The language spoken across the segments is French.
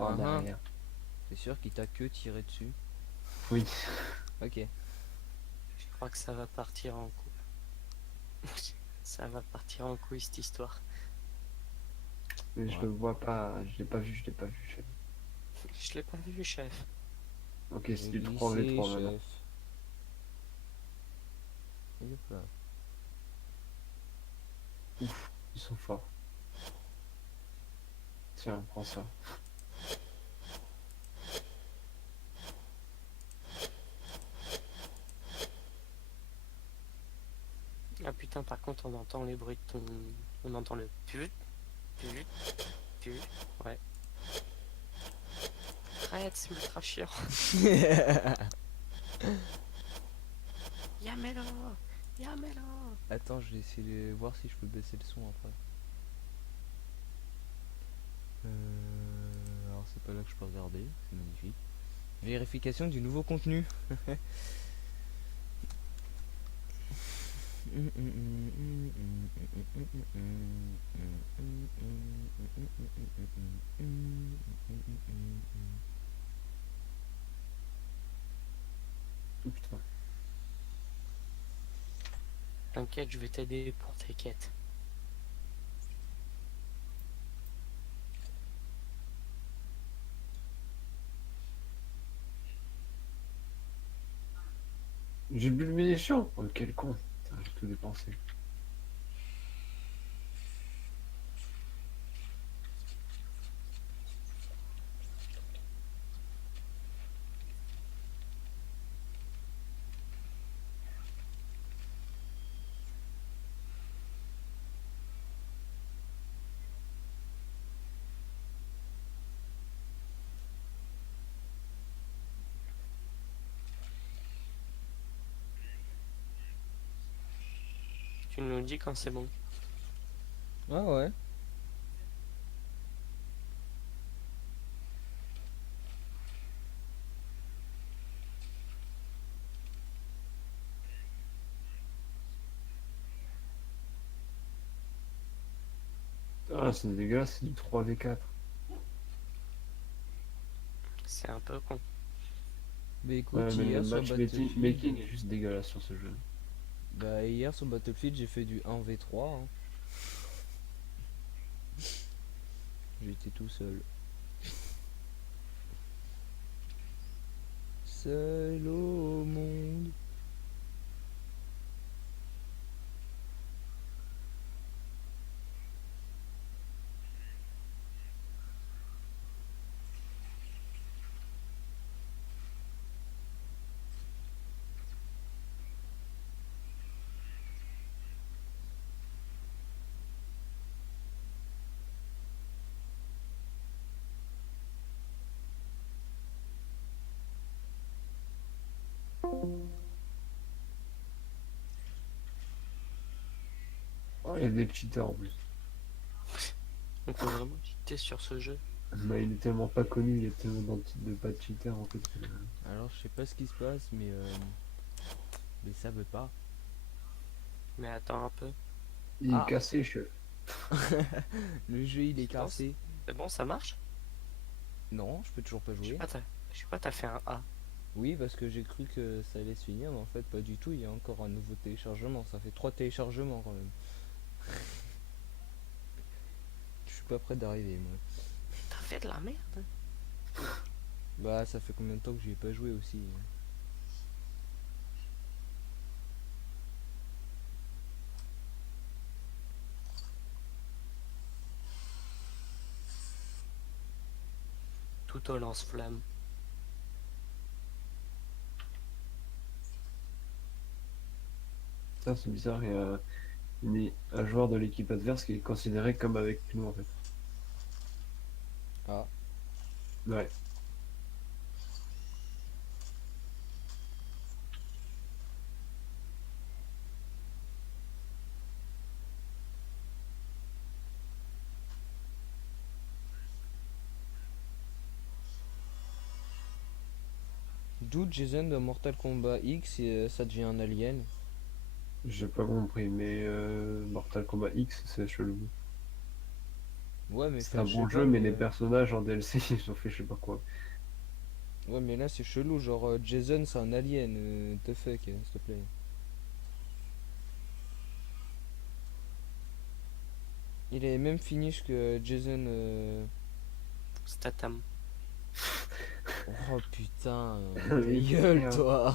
par Uhum. derrière. T'es sûr qu'il t'a que tiré dessus? Oui, Ok. Je crois que ça va partir en couille. Ça va partir en couille cette histoire. mais je Ouais. le vois pas, je l'ai pas vu, je l'ai pas vu. Je l'ai pas vu, chef. Ok, c'est J'ai du glissé, 3v3 maintenant. chef. Et hop là. Ouf, ils sont forts. Tiens, prends ça. Ah putain, par contre, on entend les bruits de ton. On entend le put, put, put. Ouais. Arrête, c'est ultra chiant. Yamelo, Yamelo. Attends, je vais essayer de voir si je peux baisser le son après. Alors c'est pas là que je peux regarder, c'est magnifique. Vérification du nouveau contenu. Oh putain. T'inquiète, je vais t'aider pour tes quêtes. J'ai bu le munitions. Oh, quel con. Putain, j'ai tout dépensé. Tu nous dis quand c'est bon. Ah ouais. Ah, c'est dégueulasse, c'est du 3v4. C'est un peu con. Bah Ouais, écoute, mais le hier sur matchmaking Battlefield, est juste dégueulasse sur ce jeu. bah hier sur Battlefield j'ai fait du 1v3, hein. J'étais tout seul. Seul au monde. Oh, il y a des cheaters en plus. On peut vraiment cheater sur ce jeu. Mais il est tellement pas connu, il y a tellement de pas de cheaters en fait. Alors je sais pas ce qui se passe, mais ça veut pas. Mais attends un peu. Il est Ah, cassé, chef. le jeu il est C'est bon, cassé. c'est bon, ça marche? Non, je peux toujours pas Je sais jouer. pas, t'as fait un A. Oui, parce que j'ai cru que ça allait se finir, mais en fait pas du tout. Il y a encore un nouveau téléchargement. Ça fait 3 téléchargements quand même. Je suis pas prêt d'arriver moi. T'as fait de la merde. Bah ça fait combien de temps que j'y ai pas joué aussi. Tout au lance-flamme. Ça, c'est bizarre. Un joueur de l'équipe adverse qui est considéré comme avec nous en fait. Ah, Ouais. d'où Jason de Mortal Kombat X, ça devient un alien. J'ai pas compris, mais Mortal Kombat X, c'est chelou. Ouais, mais C'est enfin, un je sais bon pas, jeu, mais mais les personnages en DLC, ils ont fait je sais pas quoi. ouais, mais là c'est chelou, genre Jason c'est un alien, the fuck, s'il te plaît. Il est même finish que Jason. Statham. Oh putain, ta Oui, gueule merde. toi.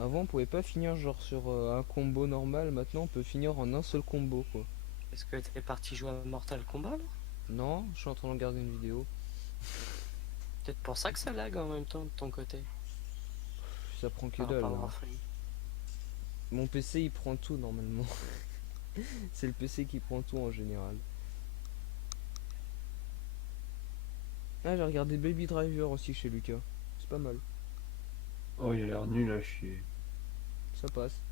Avant on pouvait pas finir genre sur un combo normal, maintenant on peut finir en un seul combo quoi. Est-ce que t'es parti jouer à Mortal Kombat là? Non, je suis en train de regarder une vidéo. Peut-être pour ça que ça lag en même temps de ton côté. Ça prend que Par dalle rapport là. à Warframe. Mon PC il prend tout normalement. C'est le PC qui prend tout en général. Ah, j'ai regardé Baby Driver aussi chez Lucas. C'est pas mal. Oh, il a l'air nul à chier. Ça passe.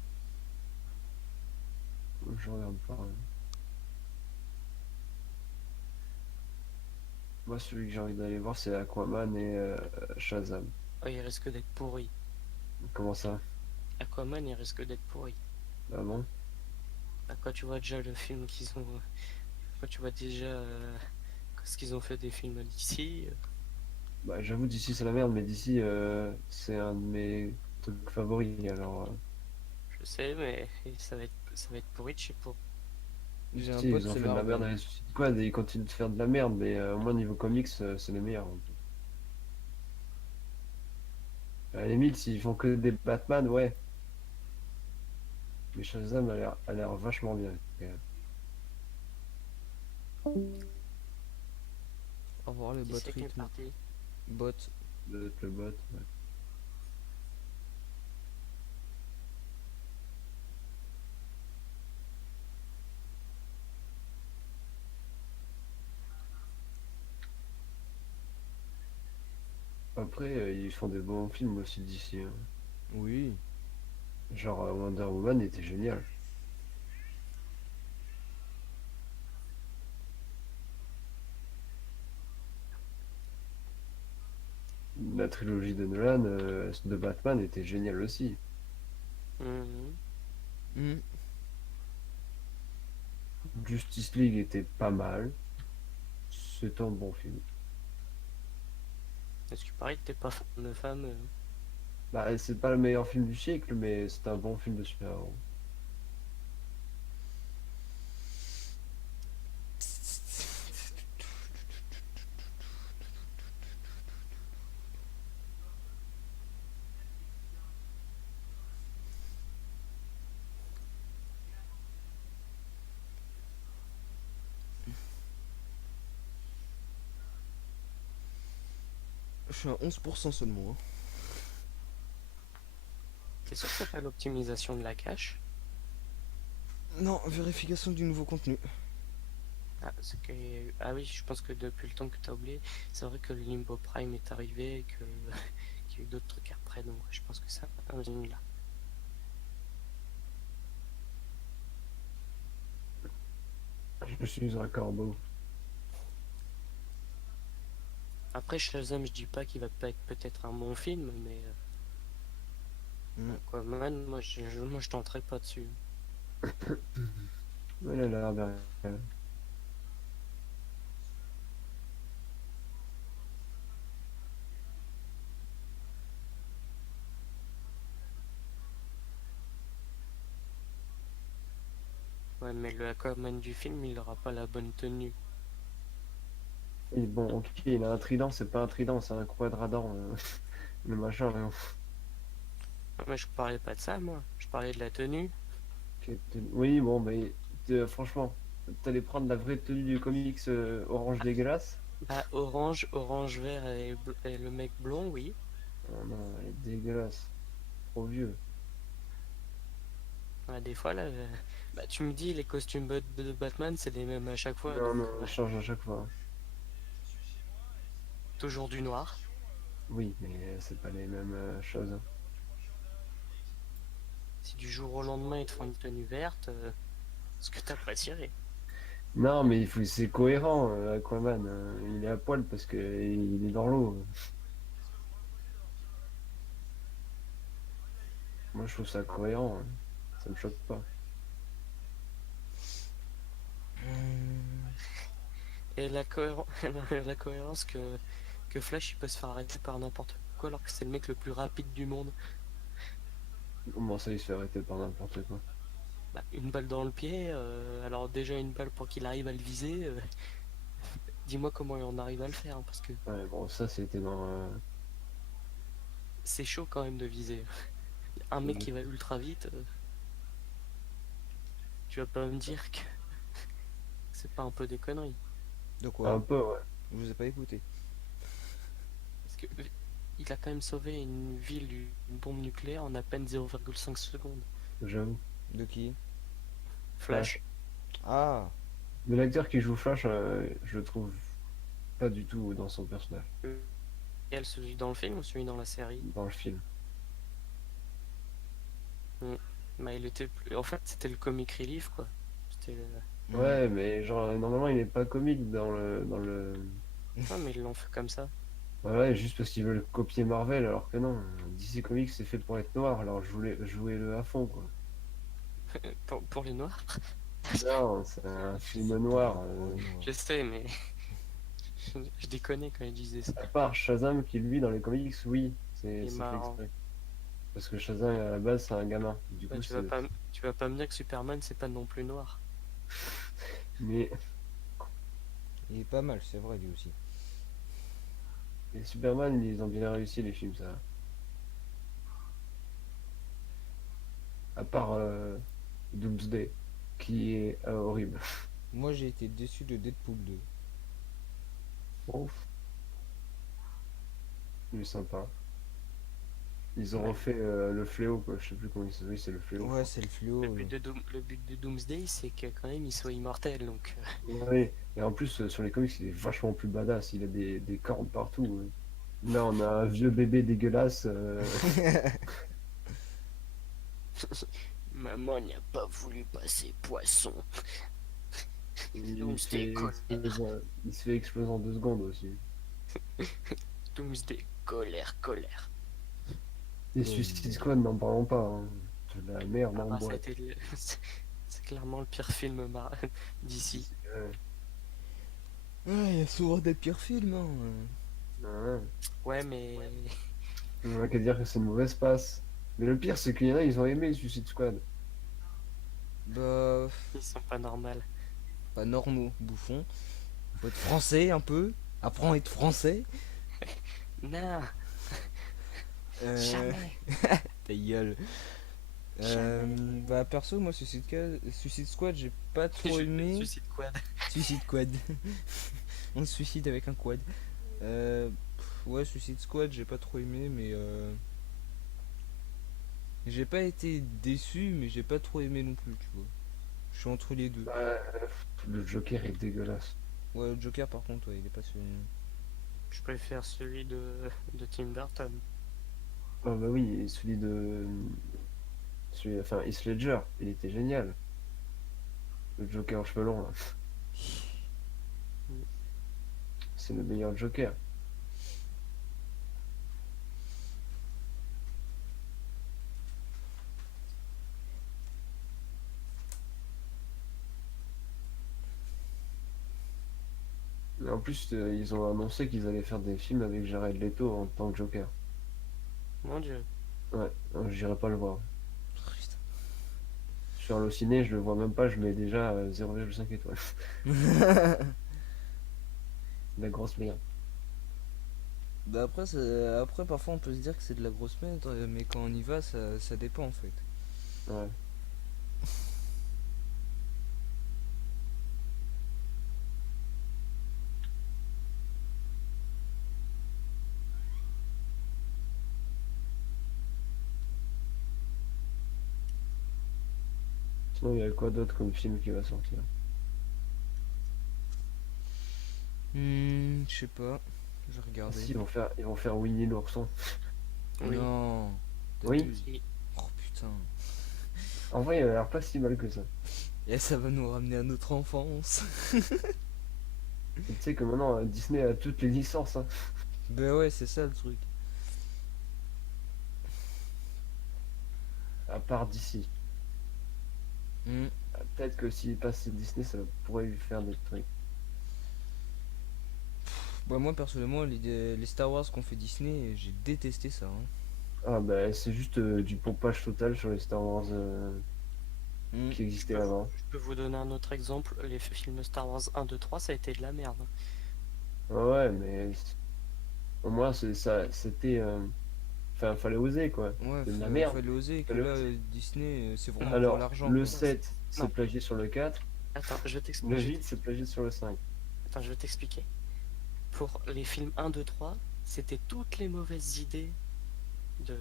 Je regarde pas, hein. Moi, celui que j'ai envie d'aller voir, c'est Aquaman et Shazam. Oh, il risque d'être pourri. Comment ça? Aquaman, il risque d'être pourri. Ah bon? Bah, quand tu vois déjà le film qu'ils ont. Quand tu vois déjà ce qu'ils ont fait des films d'ici, Bah, j'avoue, d'ici c'est la merde, mais d'ici c'est un de mes trucs favoris. Alors, je sais, mais ça va être pourri de chez pour. J'ai un si, pote, ils ont c'est fait de la merde Marvel. dans les Suicide Squad et ils continuent de faire de la merde, mais au moins niveau comics, c'est les meilleurs. À la limite, s'ils font que des Batman, ouais. Mais Shazam a l'air vachement bien. Au revoir les Qui bots c'est qui est rythme. parti? Bot. Le bot, ouais. Après, ils font des bons films aussi d'ici, hein. Oui. Genre Wonder Woman était génial. La trilogie de Nolan de Batman était géniale aussi. Mhm. Hmm. Justice League était pas mal. C'est un bon film. Est-ce que pareil, t'es pas fan de femmes Bah, c'est pas le meilleur film du siècle, mais c'est un bon film de super-héros. Je suis à 11% seulement, hein. T'es sûr que c'est pas l'optimisation de la cache? Non, vérification du nouveau contenu. Ah, ah oui, je pense que depuis le temps que t'as oublié, c'est vrai que le Limbo Prime est arrivé et que qu'il y a eu d'autres trucs après, donc je pense que ça a un venu là. Je suis un corbeau. Après Shazam, je dis pas qu'il va pas être peut-être un bon film, mais Hmm. Aquaman, moi je tenterai pas dessus. Ouais, il a l'air bien. Ouais, mais le Aquaman du film, il aura pas la bonne tenue. Et bon, ok, il a un trident, c'est pas un trident, c'est un quadradan. Le machin, là. Mais je parlais pas de ça, moi. Je parlais de la tenue. Oui, bon, mais franchement, t'allais prendre la vraie tenue du comics orange dégueulasse? Bah, orange, orange, vert et le mec blond, oui. Oh non, elle est dégueulasse. Trop vieux. Ouais, des fois, là, bah, tu me dis, les costumes de Batman, c'est les mêmes à chaque fois, Non, donc non, il change à chaque fois. toujours du noir. Oui, mais c'est pas les mêmes choses. Si du jour au lendemain, ils te font une tenue verte, ce que t'apprécierais. Non, mais c'est cohérent, Aquaman. Il est à poil parce que il est dans l'eau. Moi, je trouve ça cohérent, hein. Ça me choque pas. Hum, Et la cohérence que Flash il peut se faire arrêter par n'importe quoi alors que c'est le mec le plus rapide du monde. Comment ça, il se fait arrêter par n'importe quoi? Bah, une balle dans le pied, alors déjà une balle pour qu'il arrive à le viser, dis-moi comment on arrive à le faire, hein, parce que Ouais, bon, ça, c'était dans. c'est chaud quand même de viser. Un mec qui va ultra vite, tu vas pas me dire que c'est pas un peu des conneries. De Un quoi? peu, ouais, Je vous ai pas écouté. Parce que il a quand même sauvé une ville d'une bombe nucléaire en à peine 0,5 secondes. j'avoue. De qui? Flash. Flash. Ah, Mais l'acteur qui joue Flash, je le trouve pas du tout dans son personnage, Elle, celui dans le film ou celui dans la série? dans le film. Hmm. Bah, il était en fait c'était le comic relief quoi. C'était hmm. Ouais, mais genre, normalement, il est pas comique Ouais, mais ils l'ont fait comme ça. Ouais, juste parce qu'ils veulent copier Marvel, alors que non. DC Comics, c'est fait pour être noir, alors jouez-le à fond, quoi. Pour les noirs. Non, c'est un film C'est noir. pas pour les noirs. Je sais, mais je déconnais quand ils disaient ça. À part Shazam, qui lui, dans les comics, oui, Il est c'est fait marrant. exprès. Parce que Shazam, à la base, c'est un gamin. Du Bah, coup, c'est. tu vas pas me dire que Superman c'est pas non plus noir. Mais Il est pas mal, c'est vrai, lui aussi. les Superman, ils ont bien réussi, les films, ça. À part Doomsday, qui est horrible. Moi, j'ai été déçu de Deadpool 2. Ouf, il est sympa. Ils ont Ouais. refait le fléau, quoi. Je sais plus comment il s'appelle. Oui, c'est le fléau, je Ouais, crois. c'est le fléau. Le but de Doomsday c'est que quand même il soit immortel donc. Oui, et en plus, sur les comics, il est vachement plus badass. Il a des cornes partout. Ouais. Là, on a un vieux bébé dégueulasse. Maman n'a pas voulu passer poisson. Il se Doomsday fait colère. exploser, il se fait exploser en 2 secondes aussi. Doomsday colère. Et Suicide Squad, n'en parlons pas, hein. C'est de la merde Ah en bah boîte. c'est clairement le pire film d'ici. Ouais. Ouais, il y a souvent des pires films, hein. Ouais. Ouais mais On va qu'à dire que c'est une mauvaise passe. Mais le pire, c'est qu'il y en a, ils ont aimé Suicide Squad. Bah, ils sont pas normaux. pas normaux, bouffon. Faut être français un peu. Apprends à être français. Non, Euh, jamais, ta gueule. jamais. Bah, perso, moi, Suicide Squad, j'ai pas trop aimé. Suicide Squad. Suicide Quad. On se suicide avec un quad. Ouais, Suicide Squad, j'ai pas trop aimé, mais j'ai pas été déçu, mais j'ai pas trop aimé non plus, tu vois. Je suis entre les deux. Ouais, le Joker est dégueulasse. Ouais, le Joker, par contre, ouais, il est pas sur. Je préfère celui de Tim Burton. Ah bah oui, et celui de... enfin, Heath Ledger, il était génial. Le Joker aux cheveux longs, là. C'est le meilleur Joker. Et en plus, ils ont annoncé qu'ils allaient faire des films avec Jared Leto en tant que Joker. Mon dieu. Ouais, j'irai pas le voir. Putain. Sur Allociné, je le vois même pas, je mets déjà 0,5 étoiles. La grosse merde. Bah après, après, parfois on peut se dire que c'est de la grosse merde, mais quand on y va, ça dépend en fait. Ouais. Sinon, il y a quoi d'autre comme film qui va sortir? Je sais pas. Je vais Ah regarder. si, ils vont faire Winnie l'ourson. Oui. Non. Oui, T'abuses. Si. Oh putain. en vrai, il a l'air pas si mal que ça. Et ça va nous ramener à notre enfance. Et tu sais que maintenant, Disney a toutes les licences, hein. Ben ouais, c'est ça le truc. À part d'ici. Hmm. Peut-être que s'il passe chez Disney, ça pourrait lui faire des trucs. Bah moi personnellement, les Star Wars qu'on fait Disney, j'ai détesté ça, hein. Ah bah c'est juste du pompage total sur les Star Wars Hmm. qui Je existaient peux, avant. je peux vous donner un autre exemple. Les films Star Wars 1, 2, 3, ça a été de la merde. Ah ouais, mais au moins ça, c'était... Enfin, fallait oser, quoi. Ouais, C'est de la merde. fallait oser que Fallait là, oser. Disney, c'est vraiment pour Alors, l'argent, le quoi. Non, c'est- 7 c'est non, plagié sur le 4. attends, Le 8, c'est plagié sur le 5. attends, je vais t'expliquer. Pour les films 1, 2, 3, c'était toutes les mauvaises idées de.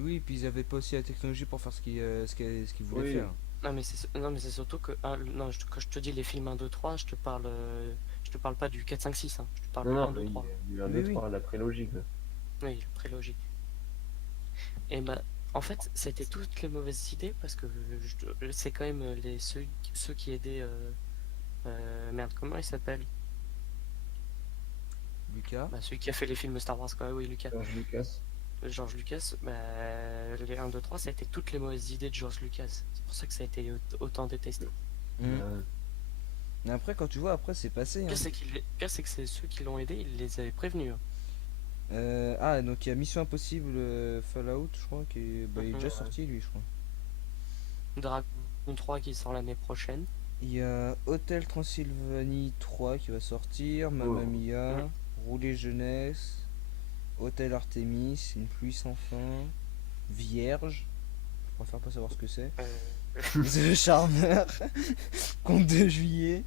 Oui, et puis ils avaient pas aussi la technologie pour faire ce qu'ils voulaient Oui. faire. Non, mais c'est surtout que. Non, quand je te dis les films 1, 2, 3, je te parle pas du 4, 5, 6, hein. Je te parle Non, du non, 1, 2, mais 3. il y a un, Oui, 2, oui. 3, la prélogie, quoi. Oui, la prélogie. Et bah, en fait, c'était toutes les mauvaises idées parce que c'est quand même ceux qui aidaient. Merde, comment il s'appelle? Lucas. Bah, celui qui a fait les films Star Wars, quoi. Oui, Lucas. George Lucas. George Lucas, bah, les 1, 2, 3, ça a été toutes les mauvaises idées de George Lucas. C'est pour ça que ça a été autant détesté. Hmm. Ouais. Mais après, quand tu vois, après, c'est passé, hein. Pire, c'est que c'est ceux qui l'ont aidé, ils les avaient prévenus, hein. Ah, donc il y a Mission Impossible Fallout, je crois, bah, il est déjà Mhm. sorti, lui, je crois. Dragon 3 qui sort l'année prochaine. Il y a Hotel Transylvanie 3 qui va sortir, Mamma Oh. Mia, Mhm. Rouler Jeunesse, Hôtel Artemis, Une pluie sans fin, Vierge, je préfère pas savoir ce que c'est. Euh, The Charmer, Conte de juillet,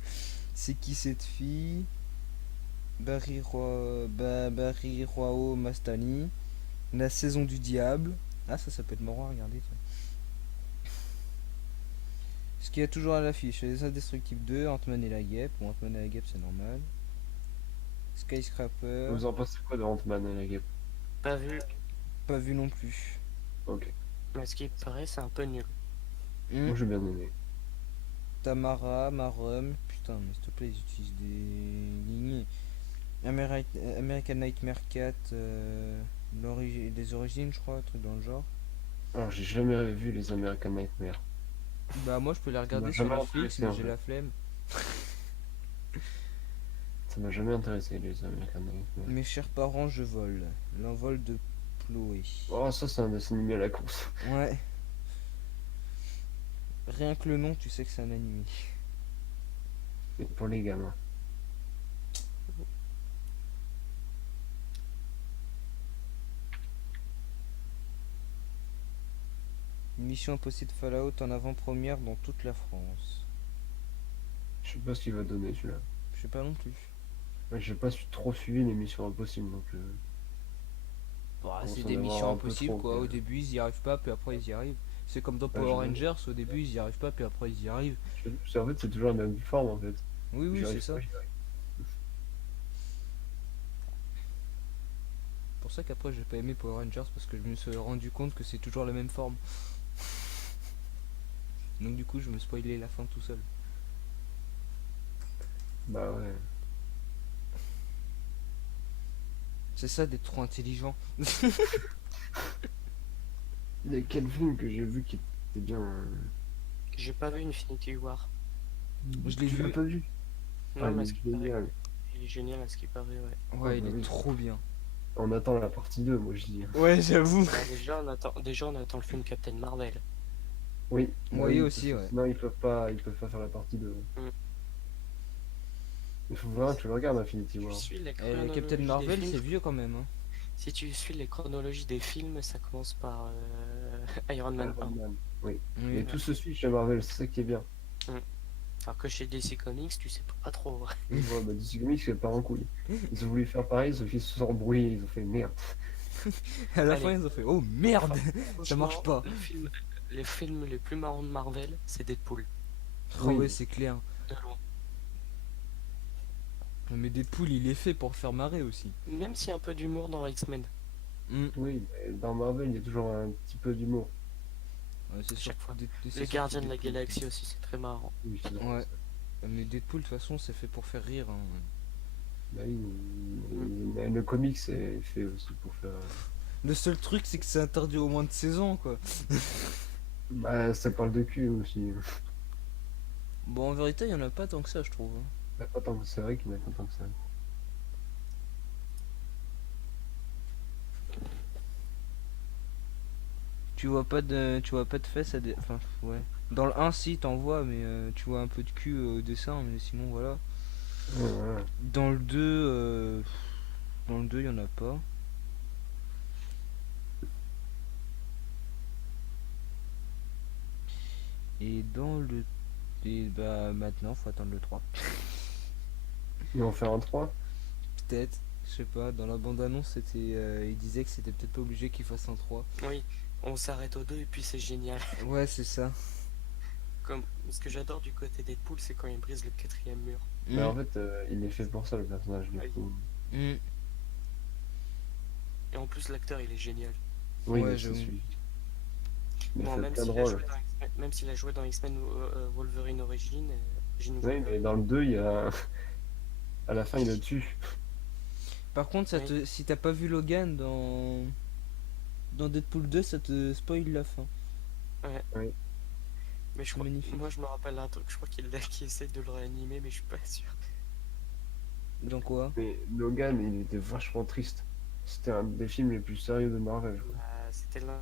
C'est qui cette fille, Barry Roao Mastani, La saison du diable. Ah, ça peut être marrant à regarder. Tiens. Ce qu'il y a toujours à l'affiche, Les Indestructibles 2, Ant-Man et la guêpe. Bon, Ant-Man et la guêpe, c'est normal. Skyscraper, Vous en pensez quoi de Ant-Man et la guêpe? pas vu. pas vu non plus. Ok. Mais ce qui paraît, c'est un peu nul. Hmm. Moi j'ai bien aimé. Tamara, Marum, putain, mais s'il te plaît, ils utilisent des lignées. American Nightmare 4, les origines, je crois, un truc dans le genre. Alors j'ai jamais vu les American Nightmare. Bah, moi, je peux les Ça m'a regarder sur jamais Netflix, intéressé mais en j'ai fait. la flemme. Ça m'a jamais intéressé les American Nightmare. Mes chers parents, je vole. L'envol de Chloé. Oh ça c'est un dessin animé à la course. Ouais. Rien que le nom, tu sais que c'est un animé. Et pour les gamins. Mission Impossible Fallout en avant-première dans toute la France. Je sais pas ce qu'il va donner celui-là. Je sais pas non plus. Ouais, j'ai pas trop suivi l'émission Impossible donc Bah, commence c'est à en des avoir missions un peu impossibles trop, quoi. quoi. Au début ils y arrivent pas, puis après ils y arrivent. C'est comme dans Bah, Power Rangers, au début ils y arrivent pas, puis après ils y arrivent. En fait c'est toujours la même forme en fait. Oui, oui, J'y c'est arrive ça. pas, j'y arrive. C'est pour ça qu'après j'ai pas aimé Power Rangers parce que je me suis rendu compte que c'est toujours la même forme. Donc du coup je me spoilais la fin tout seul. Bah ouais. C'est ça d'être trop intelligent. Il y a quel film que j'ai vu qui était bien. J'ai pas vu Infinity War. Je l'ai Tu l'as vu. pas vu? Non, Ah, mais il ce est qui paraît, génial. il est génial à ce qui paraît, ouais. Ouais, il bah est oui. trop bien. On attend la partie 2 moi je dis. Ouais, j'avoue. Ah, déjà, on attend le film Captain Marvel. Oui. bah Oui, oui, aussi, parce que ouais. sinon ils peuvent pas faire la partie 2. Mm. Il faut vraiment que tu le regardes Infinity Tu War. suis les Et chronologies Captain des Marvel, films. c'est vieux quand même. Hein. Si tu suis les chronologies des films, ça commence par Iron Man Iron 1. Man. Oui. Oui. Et tout se suit chez Marvel, c'est ça qui est bien. Alors que chez DC Comics, tu sais pas trop. Ouais, bah, DC Comics, c'est pas en couille. Ils ont voulu faire pareil, sauf qu'ils se sont embrouillés, ils ont fait merde. À la Allez. fin, ils ont fait oh merde, ça marche Franchement, pas. les films les plus marrants de Marvel, c'est Deadpool. Oh Oui. ouais, c'est clair. De loin. Mais Deadpool, il est fait pour faire marrer aussi. Même s'il y a un peu d'humour dans X-Men. Hmm. Oui, mais dans Marvel, il y a toujours un petit peu d'humour. C'est à chaque surtout fois. C'est Le surtout gardien de la Deadpool. galaxie aussi, c'est très marrant. Oui, c'est drôle, Ouais. ça. Mais Deadpool, de toute façon, c'est fait pour faire rire, hein. Bah oui, Mm. le comics est fait aussi pour faire. Le seul truc, c'est que c'est interdit au moins de 16 ans, quoi. Bah, ça parle de cul aussi. Bon, en vérité, il y en a pas tant que ça, je trouve, hein. Bah, pas tant que c'est vrai qu'il n'y en a pas tant que ça. Tu vois pas de fesses à des... Enfin, ouais. Dans le un si, t'en vois, mais tu vois un peu de cul au dessin, mais sinon, voilà. Ouais, voilà. Dans le 2, dans le 2, il y en a pas. Et dans le... Et bah, maintenant, faut attendre le 3. Ils vont faire un 3. Peut-être, je sais pas, dans la bande-annonce, c'était, il disait que c'était peut-être pas obligé qu'il fasse un 3. Oui, on s'arrête au 2 et puis c'est génial. Ouais, c'est ça. Comme ce que j'adore du côté Deadpool, c'est quand il brise le quatrième mur. Mais Hmm, en fait, il est fait pour ça, le personnage, du Oui. coup. hmm. Et en plus, l'acteur il est génial. Oui, Ouais, mais c'est j'avoue. celui. Il a Bon, fait plein de rôles. Même s'il a joué dans X-Men Wolverine Origin Oui, mais dans le 2, il y a. À la fin, il le tue. Par contre, oui, si t'as pas vu Logan dans Deadpool 2, ça te spoil la fin. ouais. Oui. Mais C'est magnifique. moi je me rappelle un truc, je crois qu'il essaie de le réanimer, mais je suis pas sûr. Dans quoi? Mais Logan, il était vachement triste. C'était un des films les plus sérieux de Marvel, je crois. Bah, c'était l'un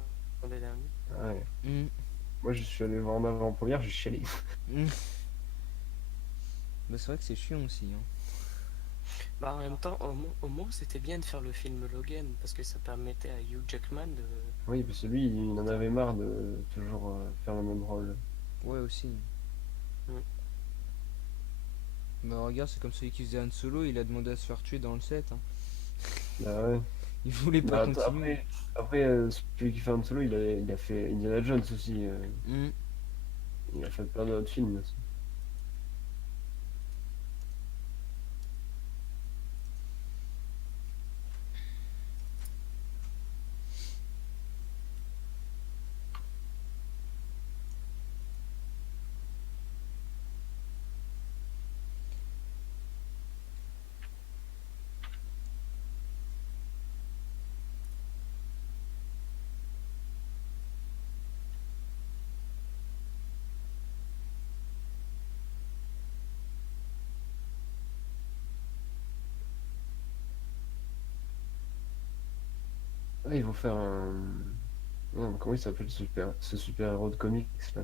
des derniers. Ouais. Hmm, Moi, je suis allé voir en avant-première, j'ai chialé. hmm. Bah, c'est vrai que c'est chiant aussi, hein. Bah, en même temps, au moins c'était bien de faire le film Logan, parce que ça permettait à Hugh Jackman de. Oui, parce que lui, il en avait marre de toujours faire le même rôle. Ouais, aussi. Mm. Bah, regarde, c'est comme celui qui faisait Han Solo, il a demandé à se faire tuer dans le set, hein. Bah ouais. Il voulait pas Bah, continuer. après celui qui fait Han Solo, il a fait Indiana Jones aussi. Hmm. Il a fait plein d'autres films aussi. Ah, ils vont faire un. Non, comment il s'appelle ce super-héros de comics là?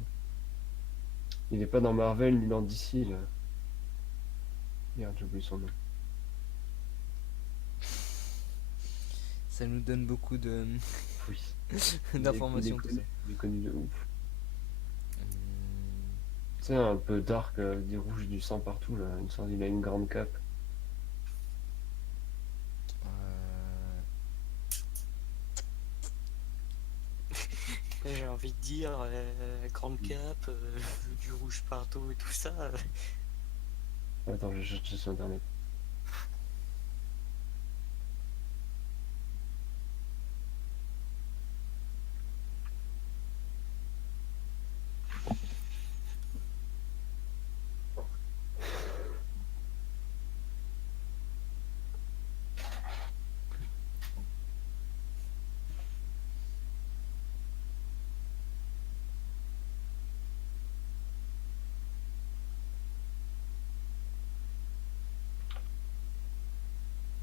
Il est pas dans Marvel ni dans DC là. Merde, j'ai oublié son nom. Ça nous donne beaucoup de Oui. d'informations, tout ça. Il est connu de ouf. Hmm. Tu sais, un peu dark, des rouges, du sang partout là. Il a une grande cape. Euh, J'ai envie de dire, grande cape, du rouge partout et tout ça. Attends, je cherche sur internet.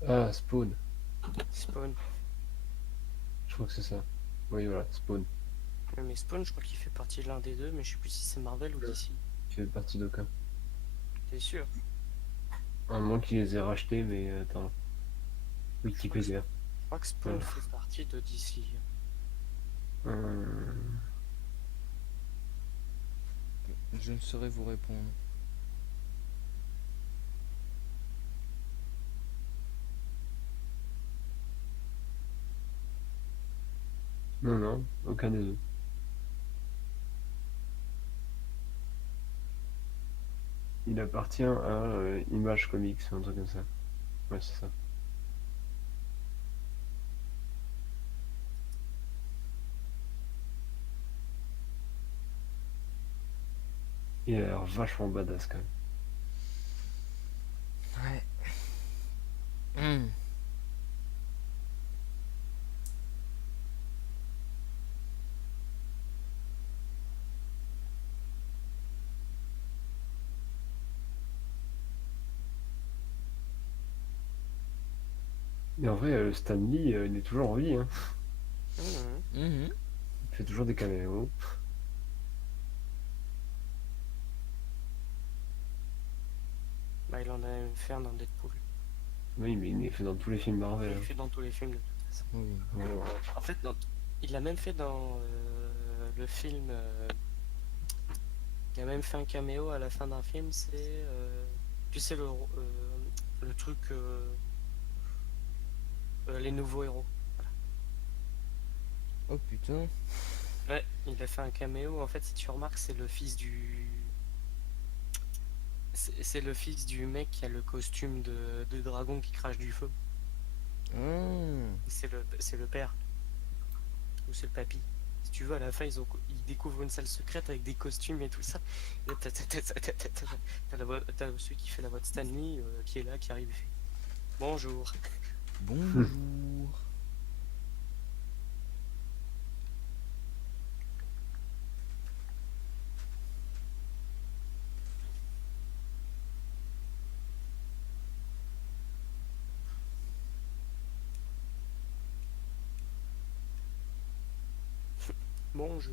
Ah, Spawn. Spawn. Je crois que c'est ça. Oui, voilà, Spawn. Mais Spawn, je crois qu'il fait partie de l'un des deux, mais je sais plus si c'est Marvel ou DC. Qui fait partie d'aucun. T'es sûr? À moins qu'ils les aient rachetés, mais attends. Wikipédia. Je crois que Spawn Voilà. fait partie de DC. Hum, je ne saurais vous répondre. Non, non, aucun des deux. Il appartient à Image Comics, un truc comme ça. Ouais, c'est ça. Il a l'air vachement badass quand même. Ouais. Hmm. Et en vrai, Stan Lee, il est toujours en vie, hein. Mhm. Mhm. Il fait toujours des caméos. Bah, il en a même fait un dans Deadpool. Oui, mais il est fait dans tous les films Marvel, Il hein. fait dans tous les films de toute façon. Oui. Voilà. En fait, il l'a même fait dans le film. Il a même fait un caméo à la fin d'un film. C'est. Tu sais, le truc. Les nouveaux héros. Oh putain. Ouais, il a fait un caméo. En fait, si tu remarques, c'est le fils du. C'est le fils du mec qui a le costume de dragon qui crache du feu. Ah. C'est le père. Ou c'est le papy. Si tu veux, à la fin, ils découvrent une salle secrète avec des costumes et tout ça. Et t'as celui qui fait la voix de Stanley qui est là, qui arrive et fait bonjour. Bonjour. Bonjour.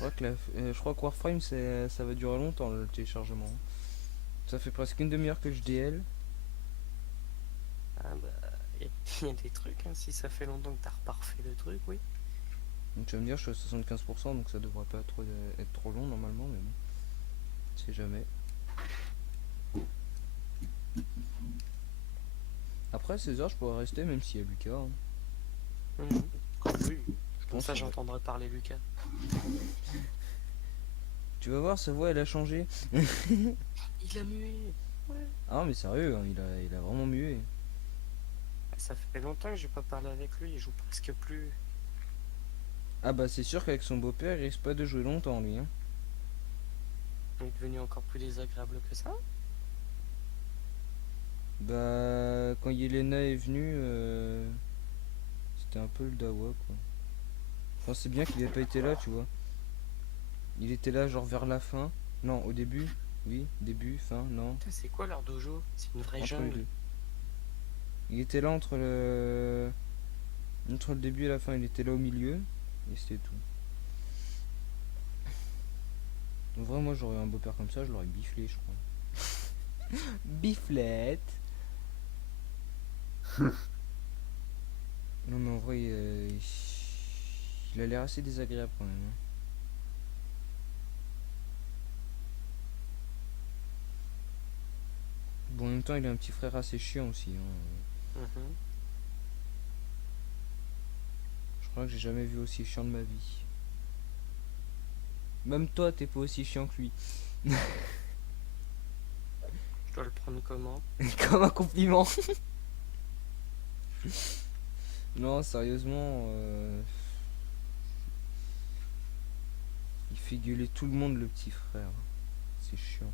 Je crois que Warframe ça va durer longtemps le téléchargement. Ça fait presque une demi-heure que je DL. Ah bah, il y a des trucs, hein. Si ça fait longtemps que t'as reparfait le truc, oui. Donc tu vas me dire je suis à 75% donc ça devrait pas être trop long normalement mais bon. On sait jamais. Après 16 heures je pourrais rester même s'il y a Lucas. Hein. Mhm. Oui. Je Comme pense ça, qu'il va- j'entendrai parler Lucas. Tu vas voir sa voix elle a changé. Il a mué. Ouais. Ah mais sérieux hein, il a vraiment mué. Ça fait longtemps que j'ai pas parlé avec lui. Il joue presque plus. Ah bah c'est sûr qu'avec son beau-père il risque pas de jouer longtemps lui. Hein. Il est devenu encore plus désagréable que ça. Bah quand Yelena est venue c'était un peu le dawa quoi. Enfin c'est bien qu'il ait pas été là tu vois. Il était là genre vers la fin. Non au début. Oui, début, fin, non. Putain, c'est quoi leur dojo? C'est une vraie Entre les jungle. deux. Il était là entre le début et la fin, il était là au milieu. Et c'était tout. En vrai, moi j'aurais un beau-père comme ça, je l'aurais biflé, je crois. Biflette. Non, mais en vrai, il a l'air assez désagréable quand même. Hein. Bon, en même temps, il a un petit frère assez chiant aussi. Hein. Mhm. Je crois que j'ai jamais vu aussi chiant de ma vie. Même toi, t'es pas aussi chiant que lui. Je dois le prendre comment? Comme un compliment. Non, sérieusement, il fait gueuler tout le monde, le petit frère. C'est chiant.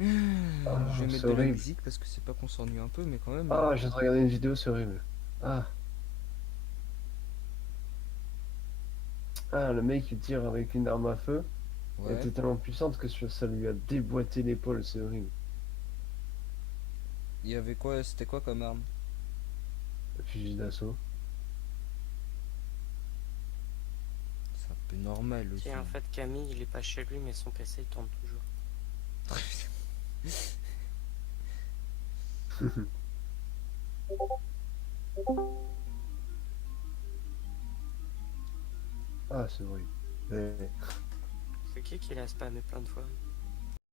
Ah, Je vais mettre c'est de la horrible. musique parce que c'est pas qu'on s'ennuie un peu, mais quand même. Ah, je viens de regarder une vidéo, c'est horrible. Ah, le mec il tire avec une arme à feu. Elle Ouais. était tellement puissante que ça lui a déboîté l'épaule, c'est horrible. Il y avait quoi? C'était quoi comme arme? Le fusil d'assaut. C'est un peu normal aussi. Tiens, en fait, Camille, il est pas chez lui, mais son PC il tourne toujours. Ah, c'est horrible. Ouais. C'est qui l'a spammé plein de fois?